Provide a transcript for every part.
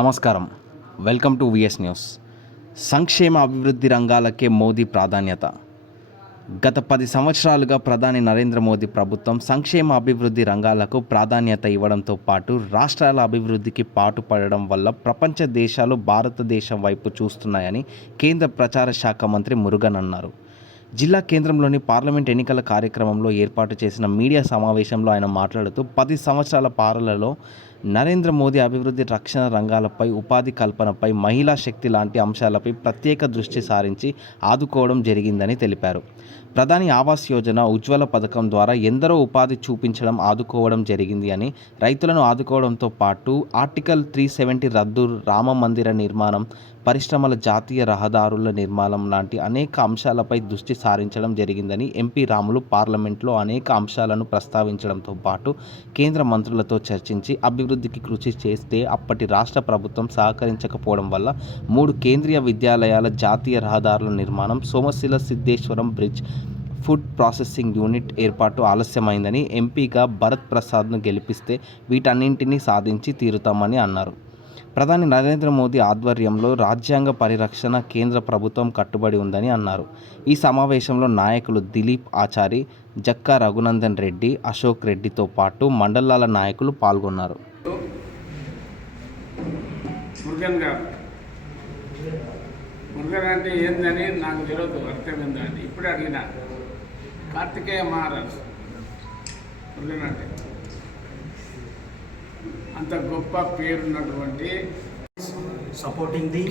నమస్కారం. Welcome to VS news. సంక్షేమ అభివృద్ధి రంగాలకే మోదీ ప్రాధాన్యత. గత పది సంవత్సరాలుగా ప్రధాని నరేంద్ర మోదీ ప్రభుత్వం సంక్షేమ అభివృద్ధి రంగాలకు ప్రాధాన్యత ఇవ్వడంతో పాటు రాష్ట్రాల అభివృద్ధికి పాటుపడడం వల్ల ప్రపంచ దేశాలు భారతదేశం వైపు చూస్తున్నాయని కేంద్ర ప్రచార శాఖ మంత్రి మురుగన్ అన్నారు. జిల్లా కేంద్రంలోని పార్లమెంట్ ఎన్నికల కార్యక్రమంలో ఏర్పాటు చేసిన మీడియా సమావేశంలో ఆయన మాట్లాడుతూ పది సంవత్సరాల పాలనలో నరేంద్ర మోదీ అభివృద్ధి రక్షణ రంగాలపై ఉపాధి కల్పనపై మహిళా శక్తి లాంటి అంశాలపై ప్రత్యేక దృష్టి సారించి ఆదుకోవడం జరిగిందని తెలిపారు. ప్రధాని ఆవాస్ యోజన ఉజ్వల పథకం ద్వారా ఎందరో ఉపాధి చూపించడం ఆదుకోవడం జరిగింది అని రైతులను ఆదుకోవడంతో పాటు ఆర్టికల్ త్రీ సెవెంటీ రద్దు రామ మందిర నిర్మాణం పరిశ్రమల జాతీయ రహదారుల నిర్మాణం లాంటి అనేక అంశాలపై దృష్టి సారించడం జరిగిందని ఎంపీ రాములు పార్లమెంట్లో అనేక అంశాలను ప్రస్తావించడంతో పాటు కేంద్ర మంత్రులతో చర్చించి అభివృద్ధికి కృషి చేస్తే అప్పటి రాష్ట్ర ప్రభుత్వం సహకరించకపోవడం వల్ల మూడు కేంద్రీయ విద్యాలయాల జాతీయ రహదారుల నిర్మాణం Somasila Siddheswaram bridge food processing unit ఏర్పాటు ఆలస్యమైందని ఎంపీగా భరత్ ప్రసాద్ను గెలిపిస్తే వీటన్నింటినీ సాధించి తీరుతామని అన్నారు. ప్రధాని నరేంద్ర మోదీ ఆధ్వర్యంలో రాజ్యాంగ పరిరక్షణ కేంద్ర ప్రభుత్వం కట్టుబడి ఉందని అన్నారు. ఈ సమావేశంలో నాయకులు దిలీప్ ఆచారి జక్కా రఘునందన్ రెడ్డి అశోక్ రెడ్డితో పాటు మండలాల నాయకులు పాల్గొన్నారు. మురుగన్ అంటే ఏందని నాకు తెలియదు అడిగిన. కార్తికేయ మహారాజ్. మురుగన్ అంటే అంత గొప్ప పేరున్నటువంటి supporting the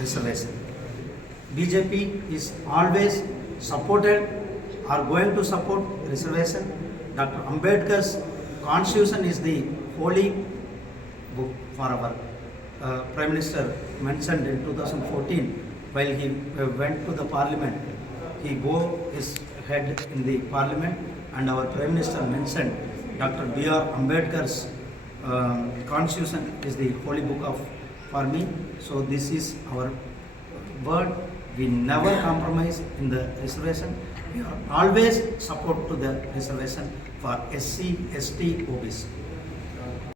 reservation. BJP is always supported or going to support reservation. Dr. Ambedkar's constitution is the holy book for our uh, Prime Minister mentioned in 2014 while he uh, went to the parliament. He go his head in the parliament and our Prime Minister mentioned Dr. B.R. Ambedkar's um, constitution is the holy book of for me. So this is our word. We never compromise in the reservation. We are always support to the reservation for SC, ST, OBC.